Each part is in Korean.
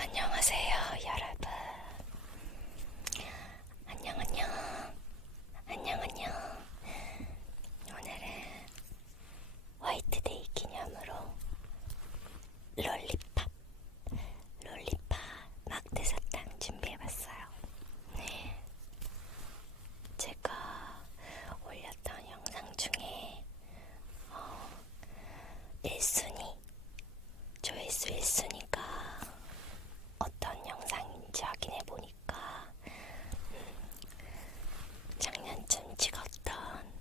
안녕하세요, 여러분. 안녕, 안녕. 안녕, 안녕. 오늘은 화이트데이 기념으로 롤리팝 막대사탕 준비해봤어요. 네. 제가 올렸던 영상 중에 1순위, 조회수 1순위가 어떤 영상인지 확인해보니까 작년쯤 찍었던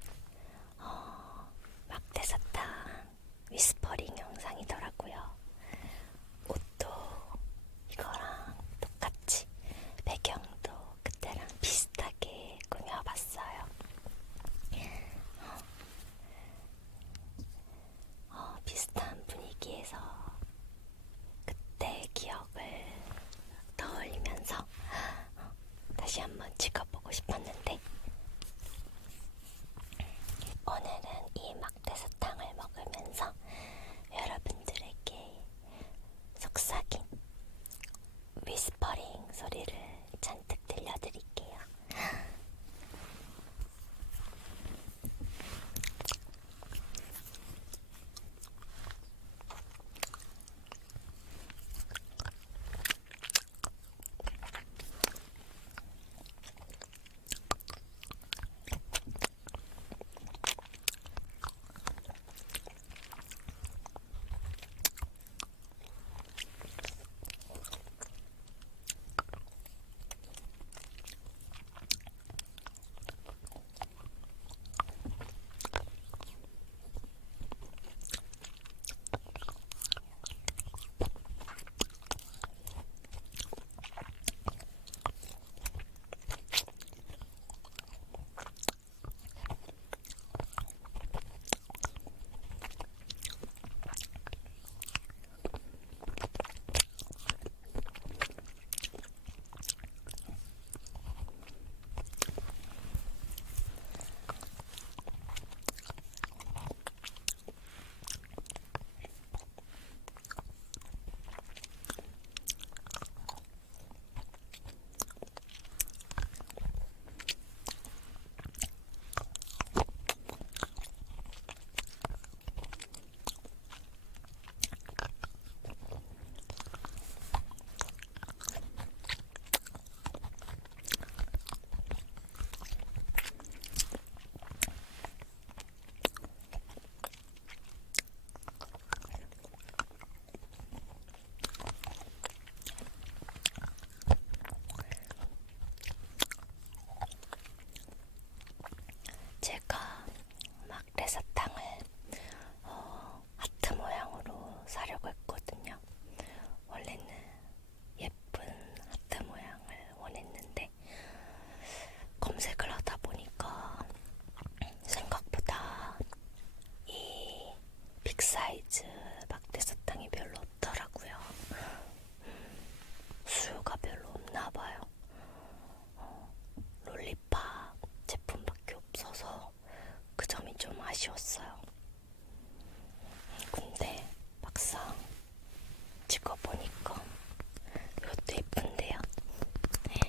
막대사탕 위스퍼링 영상이더라고요. 옷도 이거랑 똑같이 배경도 그때랑 비슷하게 꾸며봤어요. 비슷한 분위기에서 그때 기억을 떠올리면서 다시 한번 찍어보고 싶었는데, 오늘은 이 막대사탕을 먹으면서 여러분들에게 속삭임 위스퍼링 소리를 잔뜩 들려드릴게요. 제가 막대사탕을 하트 모양으로 사려고 했거든요. 원래는 예쁜 하트 모양을 원했는데 검색을 하다 보니까 생각보다 이 빅사이즈 막대사탕이 별로 없더라고요. 수요가 별로 없나봐요. 롤리팝 제품밖에 없어서 그 점이 좀 아쉬웠어요. 근데 막상 찍어보니까 이것도 예쁜데요. 네.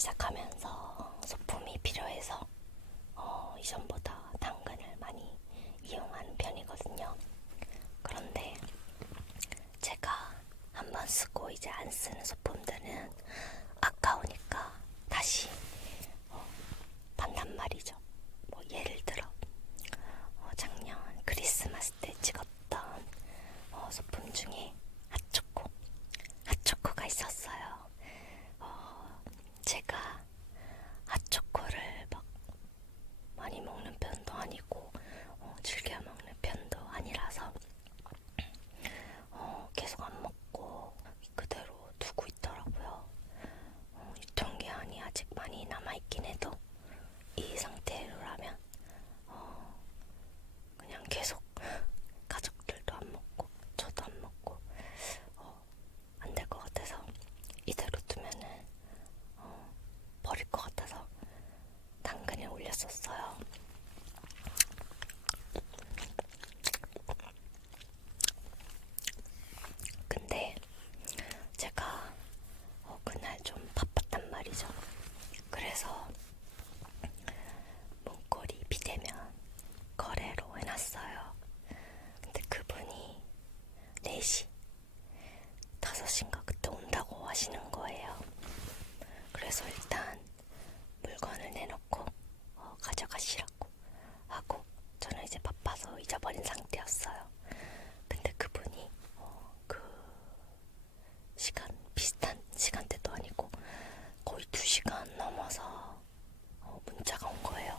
시작하면서 소품이 필요해서 이전보다 당근을 많이 이용하는 편이거든요. 그런데 제가 한번 쓰고 이제 안 쓰는 소품들은 아까우니까 다시 반단 말이죠. 뭐 예를 들어 작년 크리스마스 때 찍었던 소품 중에 핫초코가 있었어요. 제가 핫초코를 막 많이 먹는 편도 아니고 즐겨 먹는 편도 아니라서 계속 안 먹고 그대로 두고 있더라고요. 유통기한이 아직 많이 남아있긴 해도 이 상태로라면 그냥 계속 가족들도 안 먹고 저도 안 먹고 안 될 것 같아서 이대로 두면은 버릴 것 같아서 당근에 올렸었어요. 근데 제가 그날 좀 바빴단 말이죠. 그래서 문고리 비대면 거래로 해놨어요. 근데 그분이 4시, 5시인가 그때 온다고 하시는 거예요. 그래서 일단 물건을 내놓고 가져가시라고 하고 저는 이제 바빠서 잊어버린 상태였어요. 근데 그분이 그 비슷한 시간대도 아니고 거의 2시간 넘어서 문자가 온 거예요.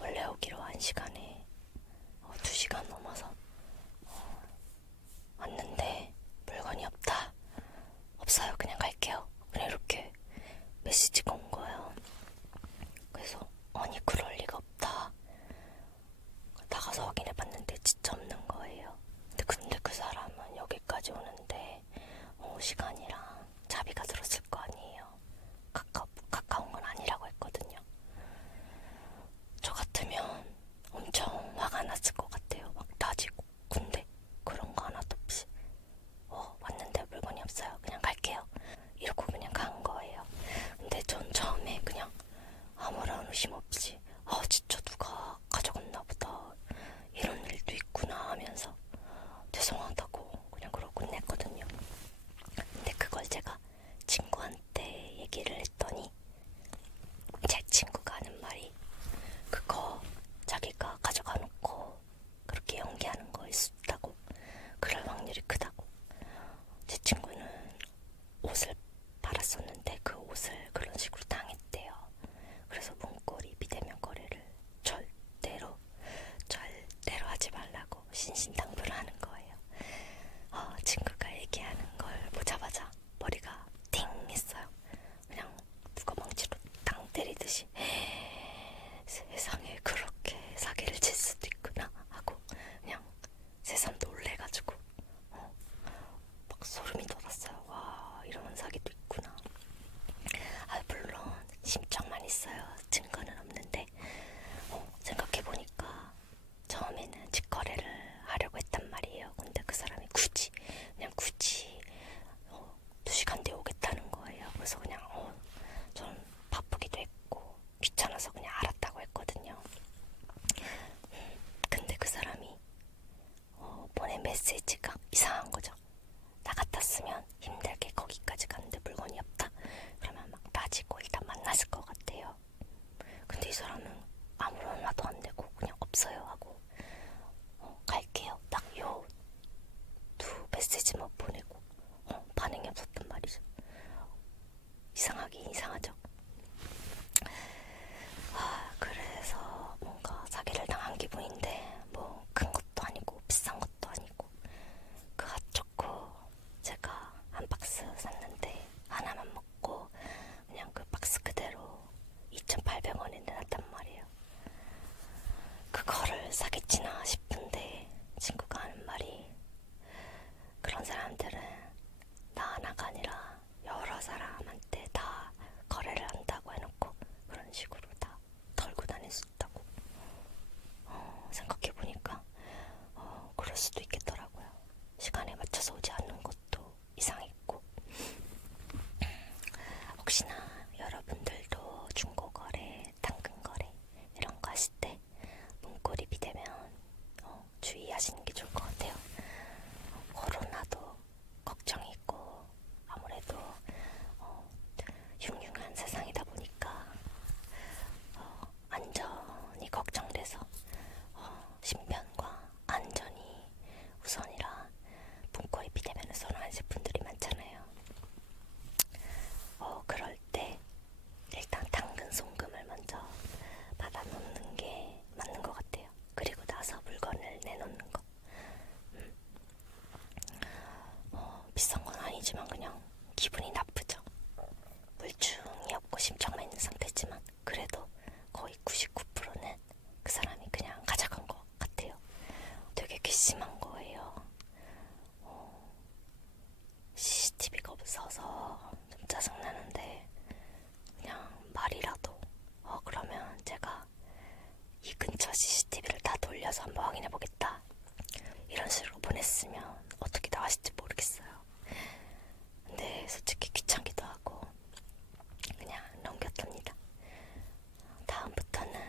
원래 오기로 한 시간에 2시간 넘어서 왔는데 물건이 없다. 없어요. 그냥 갈게요. 그냥 이렇게 메시지가 온 거예요. 그래서 아니 그럴 리가 없다. 나가서 확인해봤는데 진짜 없는 거예요. 근데 그 사람은 여기까지 오는데 시간이랑 자비가 들었을 거 아니에요. 가까운 건 아니라고 했거든요. 저 같으면 엄청 화가 났을 것 같아요. 막 따지고. 근데 그런 거 하나도 없이 왔는데 물건이 없어요. 그냥 갈게요. 이러고 그냥 간 거예요. 근데 전 처음에 그냥 아무런 의심 없이 진짜 누가 가져갔나 보다. 이런 일도 있구나 하면서 죄송하다고 그냥 그러고 끝냈거든요. 근데 그걸 제가 친구한테 얘기를 했더니 제 친구가 하는 말이 그거 자기가 가져가 놓고 그렇게 연기하는 거일 수 있다고. 그럴 확률이 크다고. 제 친구는 옷을 팔았었는데 그 옷을 그런 식으로 당했대요. 그래서 문고리 비대면 거래를 절대로 하지 말라고 신신당부를 하는 거예요. 친구가 얘기하는 걸 보자마자 머리가 띵 했어요. 그냥 누가 망치로 땅 때리듯이 세상에 그렇게 사기를 칠 수도 있구나 하고 그냥 새삼 놀래가지고 막 소름이 돋았어요. 와, 이런 사기도 있구나. 물론 심적만 있어요. 증거는 없는데 생각해보니까 처음에는 직거래를 하려고 했단 말이에요. 근데 그 사람이 굳이 2시간 뒤에 오겠다는 거예요. 그래서 그냥 전 바쁘기도 했고 귀찮아서 그냥 알았다고 했거든요. 근데 그 사람이 보낸 메시지가 이상한 거죠. 나 같았으면 힘들게 거기까지 갔는데 물건이 없다. 그러면 막 따지고 일단 만났을 것 같아요. 근데 이 사람은 아무런 말도 안 되고 그냥 없어요 하고 갈게요. 딱 요 두 메시지만 보내고 반응이 없었단 말이죠. 이상하긴 이상하죠. 그래서 뭔가 사기를 당한 기분인데 뭐 큰 것도 아니고 비싼 것도 아니고 그 핫초코 제가 한 박스 샀는데 하나만 먹고 그냥 그 박스 그대로 2,800원에 내놨단 말이에요. 그거를 사기치나 싶은데 친구가 하는 말이 그런 사람들은 나 하나가 아니라 여러 사람한테 다 거래를 한다고 해놓고 그런 식으로 다 털고 다닐 수 있다고. 생각해보니까 그럴 수도 있겠더라고요. 시간에 맞춰서 오지 않는 것도 이상했고. 혹시나 여러분 아니지만 그냥 기분이 나쁘죠. 물증이 없고 심장만 있는 상태지만 그래도 거의 99%는 그 사람이 그냥 가져간 것 같아요. 되게 괘씸한 거예요. CCTV가 없어서 좀 짜증나는데 그냥 말이라도 그러면 제가 이 근처 CCTV를 다 돌려서 한번 확인해보겠다 이런 식으로 보냈으면 어떻게 나가실지 모르겠어요. 근데 솔직히 귀찮기도 하고 그냥 넘겼답니다. 다음부터는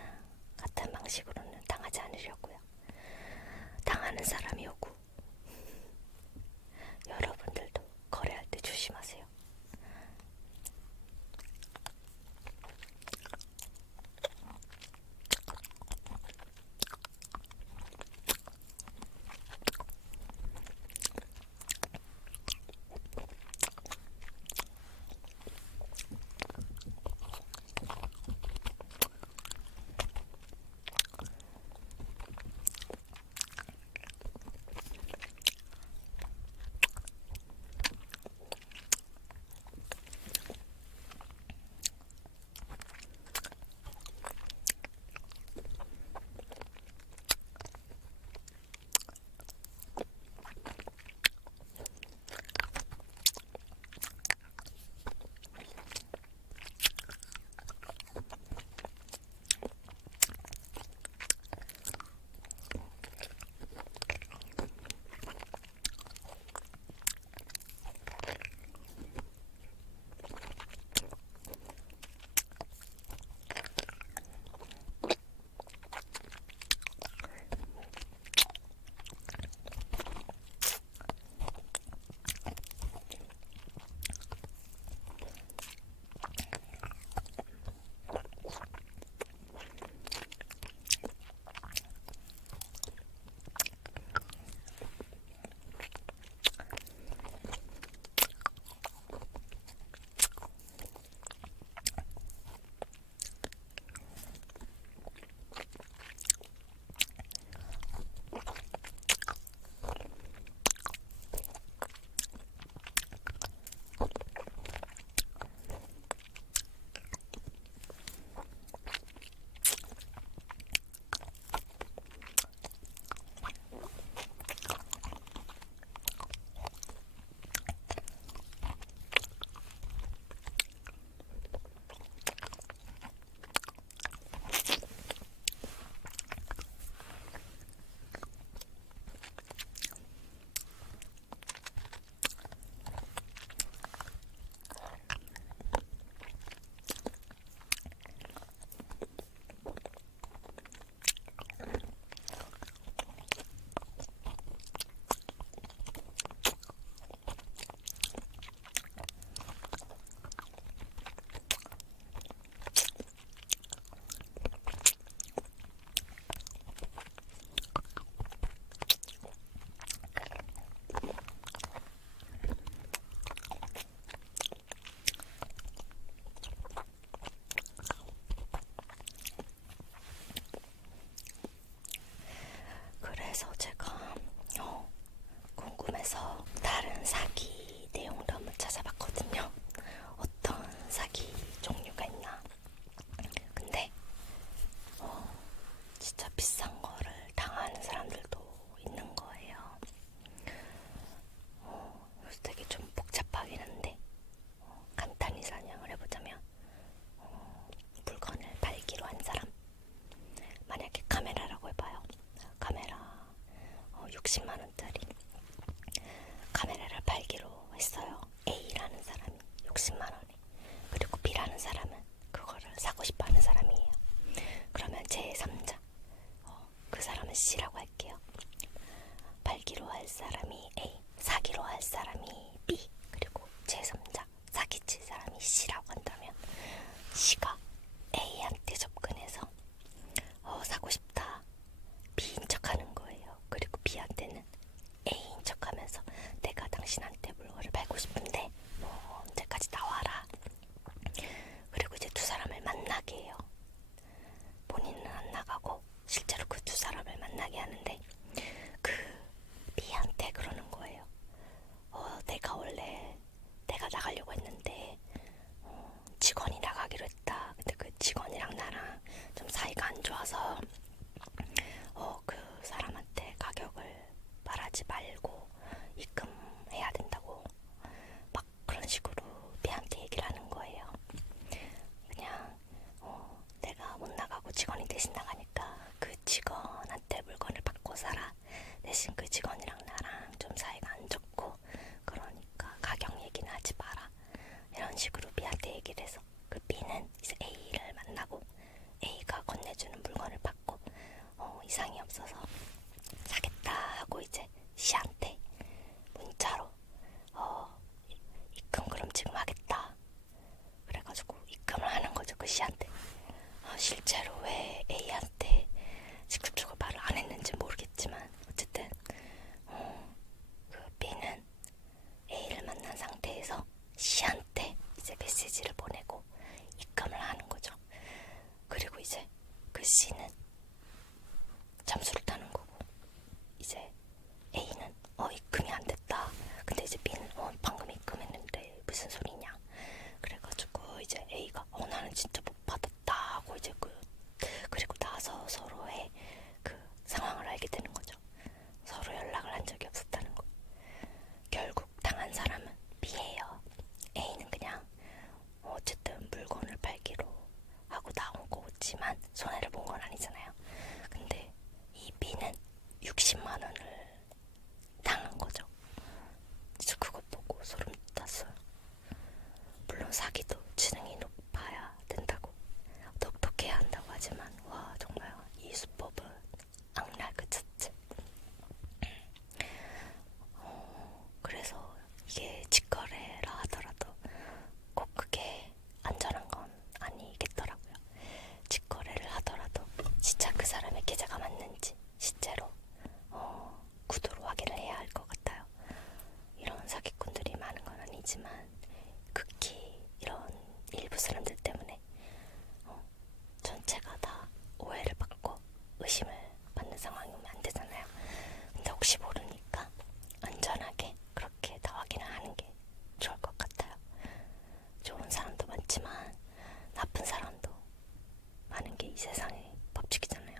세상의 법칙이잖아요.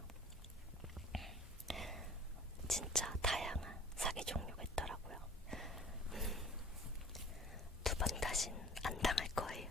진짜 다양한 사기 종류가 있더라고요. 두 번 다신 안 당할 거예요.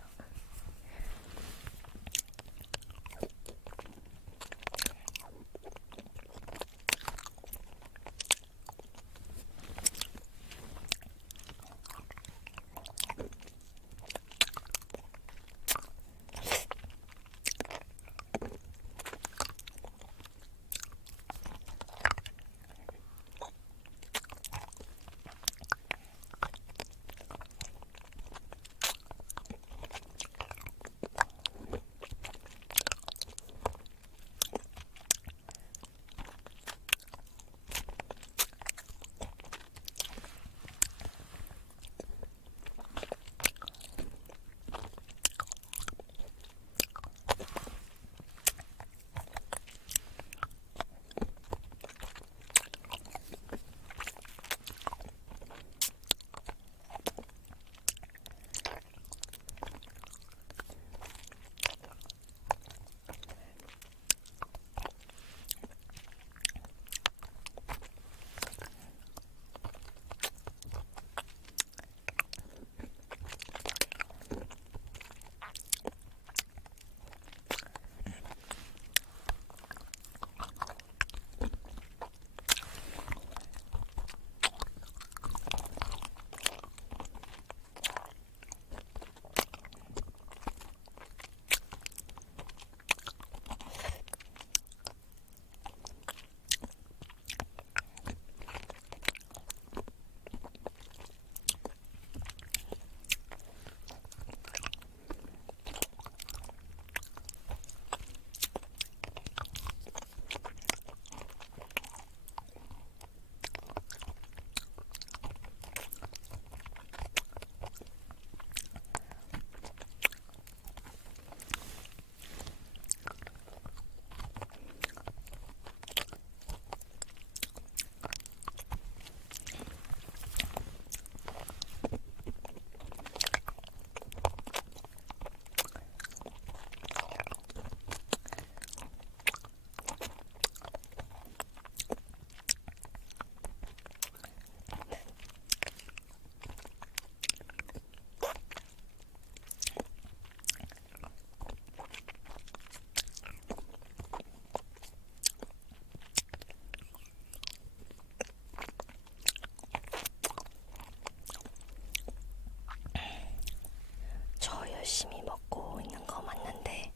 열심히 먹고 있는 거 맞는데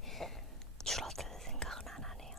줄어들 생각은 안 하네요.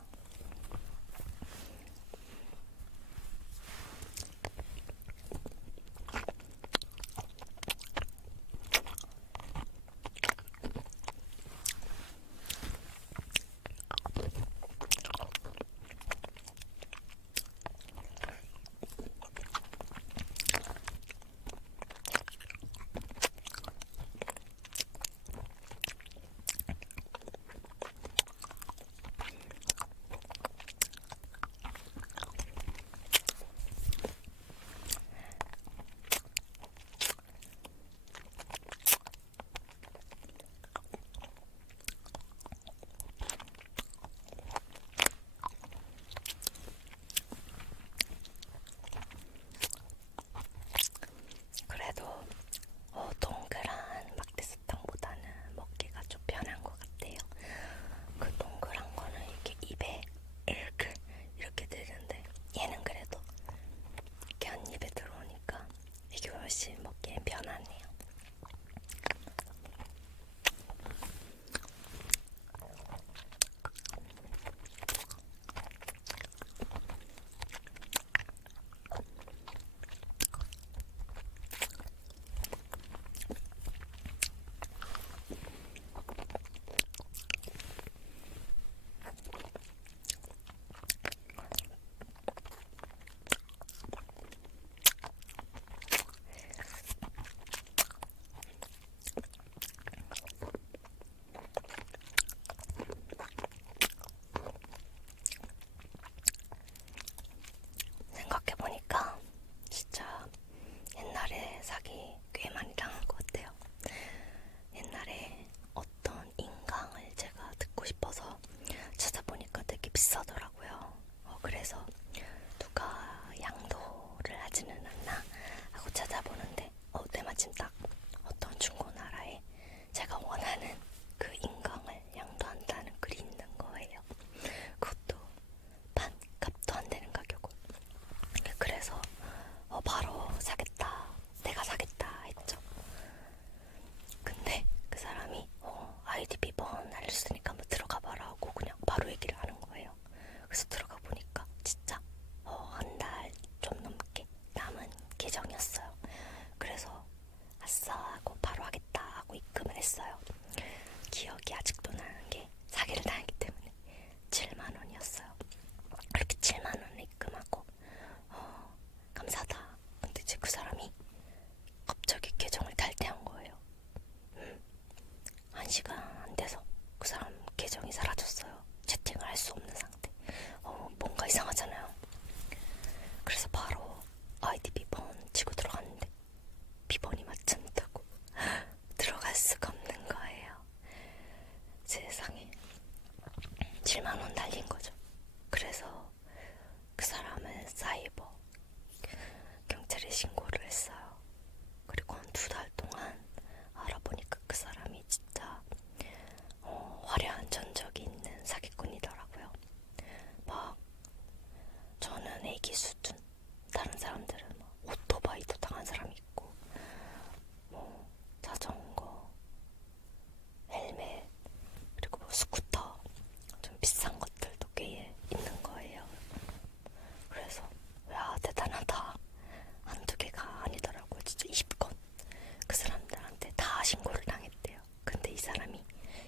신고를 당했대요. 근데 이 사람이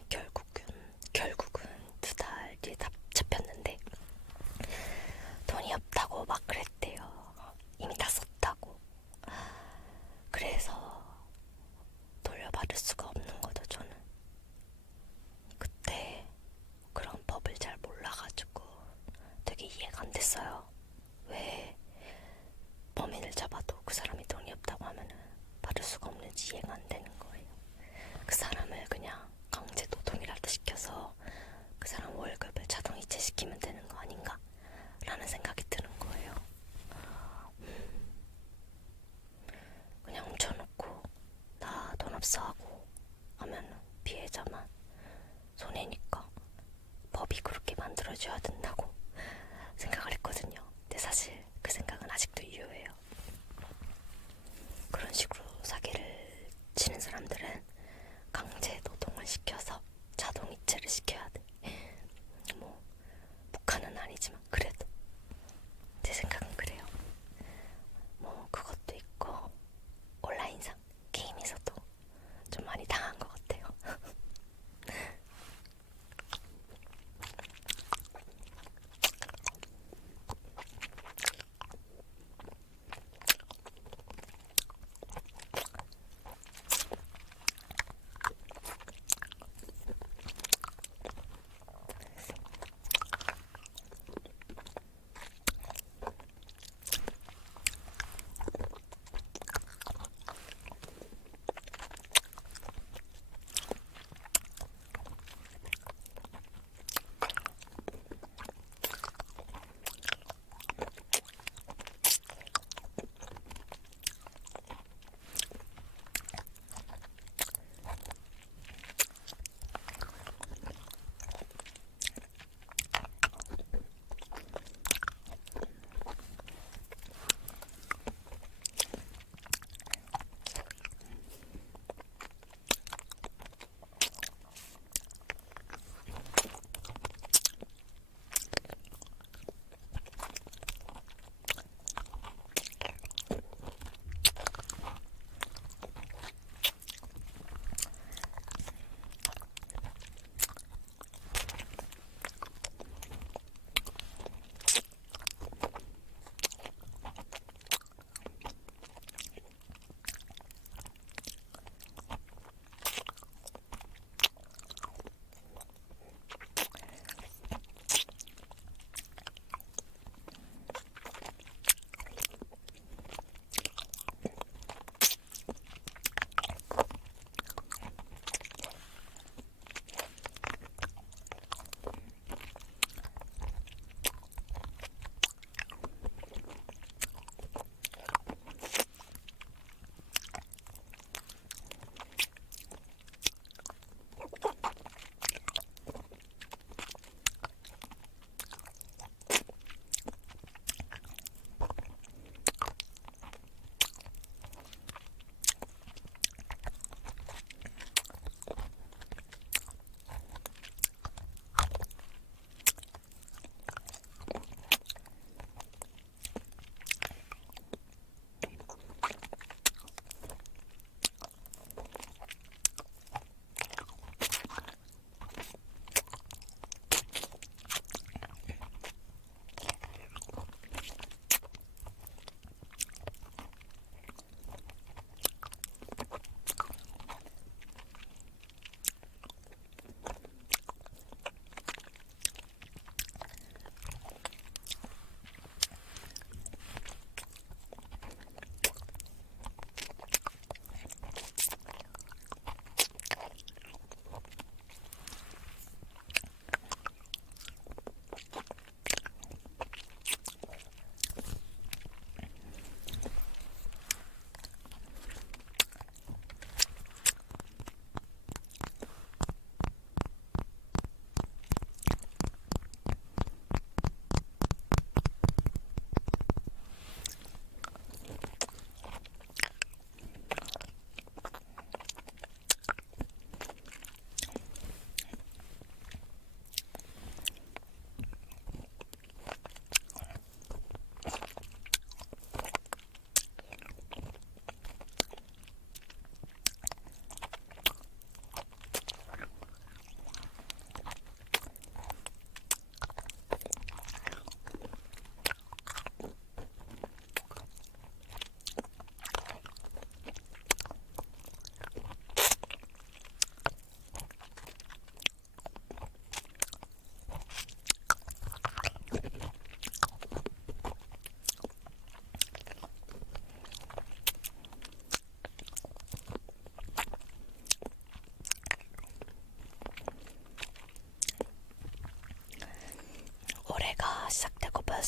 결국은 2달 뒤에 다 잡혔는데 돈이 없다고 막 그랬대요. 이미 다 썼다고. 그래서 돌려받을 수가 없는 거죠, 저는. 그때 그런 법을 잘 몰라가지고 되게 이해가 안 됐어요. 왜 범인을 잡아도 그 사람이 돈이 없다고 하면은 받을 수가 없는지 이해가 안 되는 거예요. 그 사람을 그냥 강제 노동이라도 시켜서 그 사람 월급을 자동 이체시키면 되는 거 아닌가? 라는 생각이 드는 거예요. 그냥 훔쳐놓고 나 돈 없어 하고 하면 피해자만 손해니까 법이 그렇게 만들어줘야 된다고 생각을 했거든요. 근데 사실 그 생각은 아직도 유효해요. 그런 식으로 사기를 치는 사람들은 강제 노동을 시켜서 자동 이체를 시켜야 돼. 뭐 북한은 아니지만 그래도 제 생각은 그래요. 뭐 그것도 있고 온라인상 게임에서도 좀 많이 당한 것 같아요.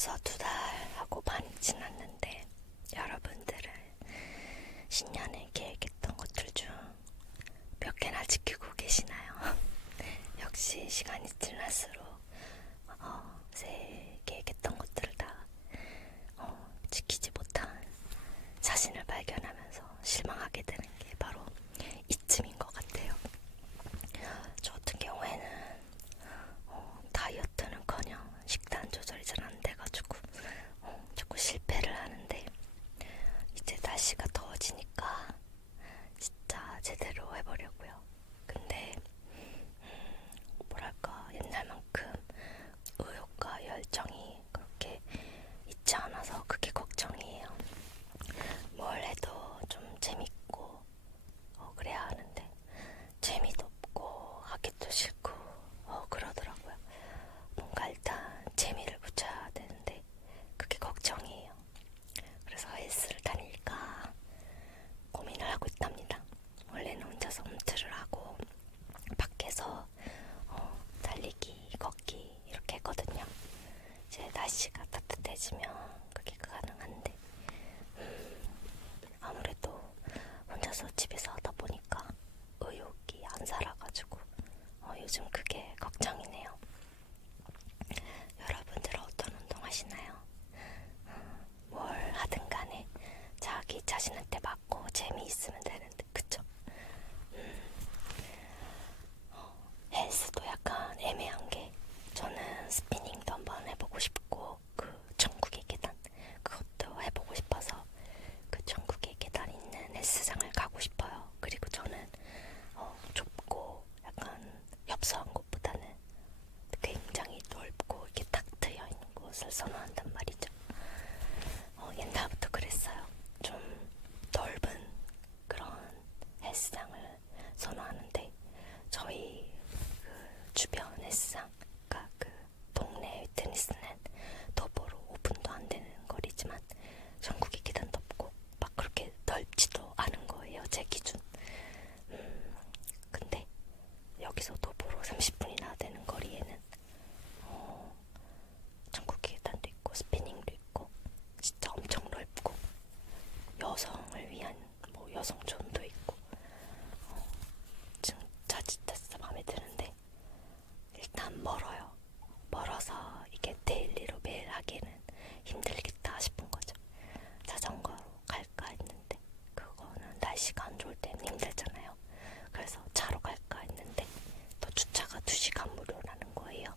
벌써 2달하고 반이 지났는데 여러분들은 신년에 계획했던 것들 중 몇 개나 지키고 계시나요? 역시 시간이 지날수록 새해 계획했던 것들을 다 지키지 못한 자신을 발견하면서 실망하게 되는 게 바로 이쯤인 것 같아요. 저 같은 경우에는 다이어트는커녕 식단 조절이 잘 안 돼가지고 자꾸 실패를 하는데, 이제 날씨가 더워지니까 진짜 제대로 해보려고요. 근데 뭐랄까, 옛날만큼 의욕과 열정이 그렇게 있지 않아서 그게 걱정이에요. 뭘 해도 좀 재밌고 그래야 하는데 재미도 없고 하기도 싫고 그러더라고요. 뭔가 일단 재미를 붙여야 되는데 그게 걱정이에요. 그래서 헬스를 다닐까 고민을 하고 있답니다. 원래는 혼자서 홈트를 하고 밖에서 달리기, 걷기 이렇게 했거든요. 이제 날씨가 따뜻해지면 그게 가능한데 아무래도 혼자서 집에서 하다 보니까 의욕이 안 살아가지고 요즘 그게 걱정이네요. 여러분들은 어떤 운동 하시나요? 뭘 하든 간에 자기 자신한테 맞고 재미있으면 되는데, 그쵸? 헬스도 약간 애매한 게, 저는 스피닝도 한번 해보고 싶고 그 천국의 계단 그것도 해보고 싶어서 그 천국의 계단 있는 헬스장을 가고 싶어요. 그리고 저는 좁고 약간 협소한 곳보다는 굉장히 넓고 이렇게 탁 트여 있는 곳을 선호한단 말이죠. 옛날부터 그랬어요. 좀 넓은 그런 헬스장을 선호하는데, 저희 그 주변 헬스장, 그러니까 그 동네 테니스는 도보로 5분도 안 되는 거리지만 전국이 계단 덮고 막 그렇게 넓지도 않은 거예요, 제 기준. 근데 여기서 도보로 30분이나 되는 거리에는 전국이 계단도 있고 스피닝도 있고 진짜 엄청 넓고 여성을 위한 여성존도 있고 진짜 진짜 마음에 드는데 일단 멀어요. 멀어서 이게 데일리로 매일 하기에는 힘들겠다 싶은 거죠. 자전거로 갈까 했는데 그거는 날씨가 안 좋을 때는 힘들잖아요. 그래서 차로 갈까 했는데 또 주차가 2시간 무료라는 거예요.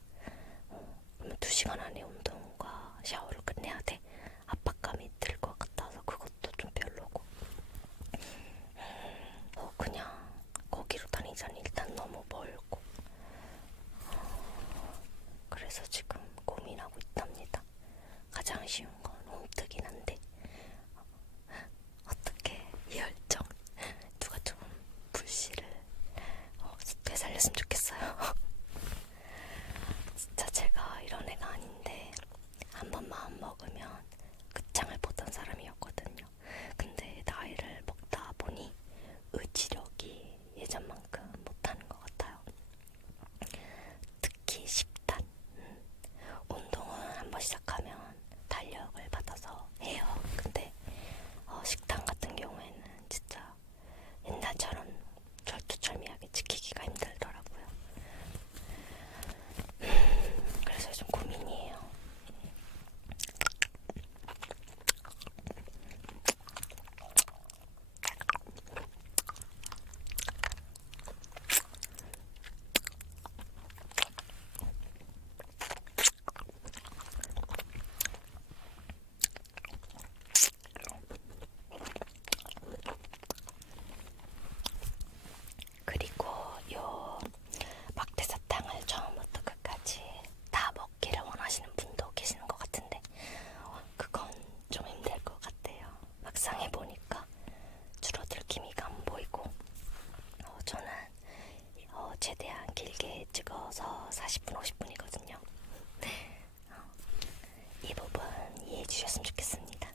그러면 2시간 안에 운동과 샤워를 끝내야 돼. 압박감이 들 것 같아서 그것도 좀 별로고. 그냥 거기로 다니자니 일단 너무 멀고. 그래서 지금 고민하고 있답니다. 가장 쉬운 건 홈트긴 한데 어떻게 이 열정 누가 좀 불씨를 되살렸으면 좋겠어요. 진짜 제가 이런 애가 아닌데 한 번 마음 먹으면 끝장을 보던 사람이었거든요. 근데 나이를 먹다 보니 의지력이 예전만큼 못하는 것 같아요. 특히 식단. 운동은 한번 시작하면 탄력을 받아서 해요. 근데 식단 같은 경우에는 진짜 옛날처럼 철두철미하게 지키기가 힘들더라고요. 그래서 좀 고민이에요. 그리고 요 막대사탕을 처음부터 끝까지 다 먹기를 원하시는 분도 계시는 것 같은데 그건 좀 힘들 것 같아요. 막상 해보니까 줄어들 기미가 안 보이고 저는 최대한 길게 찍어서 40분, 50분이거든요. 이 부분 이해해 주셨으면 좋겠습니다.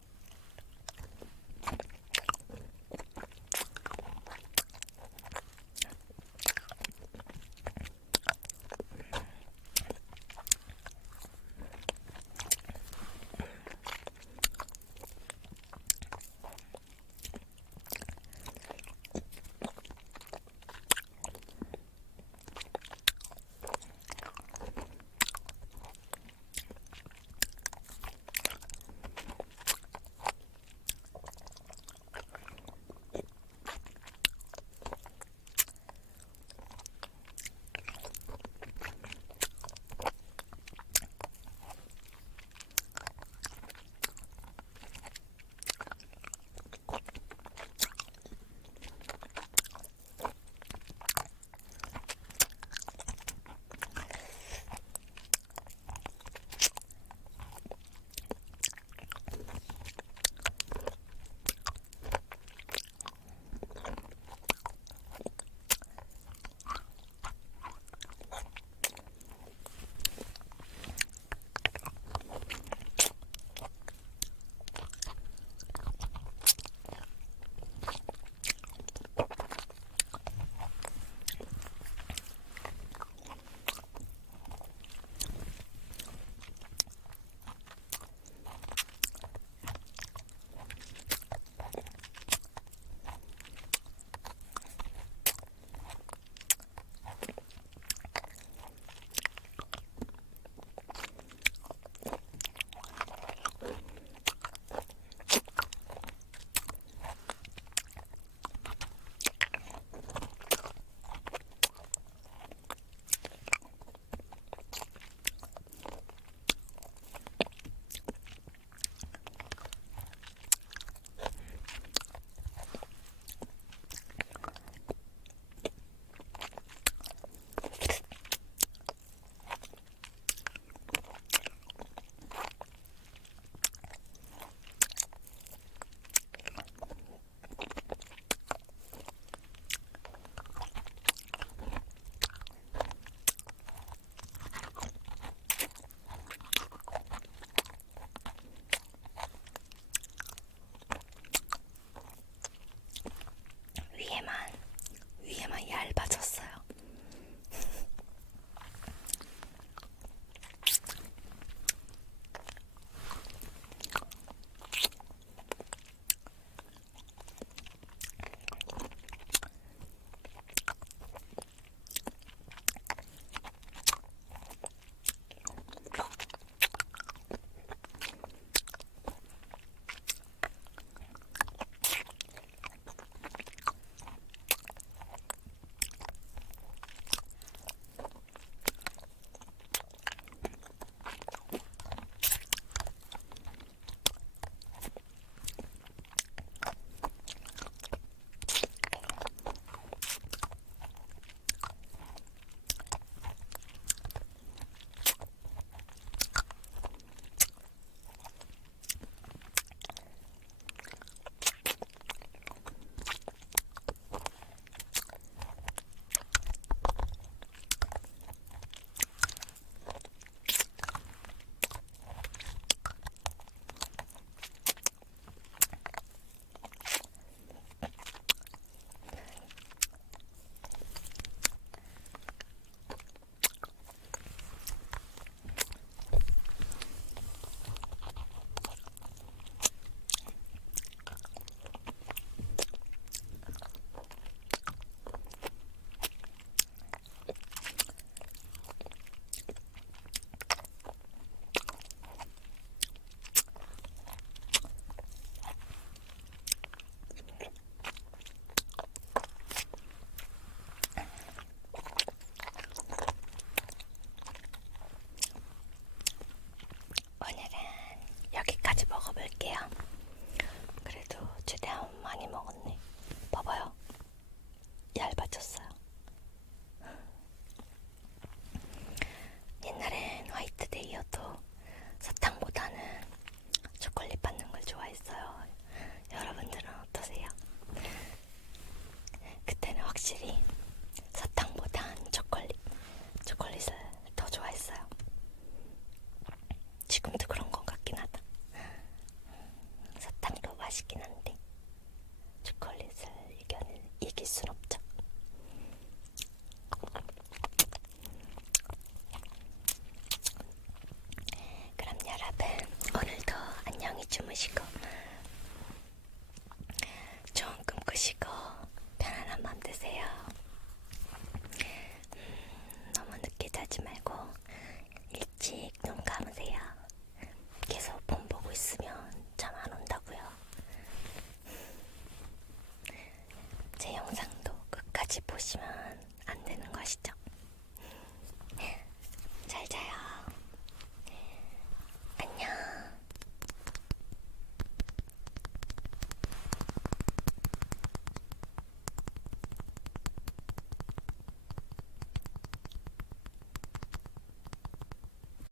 주무시고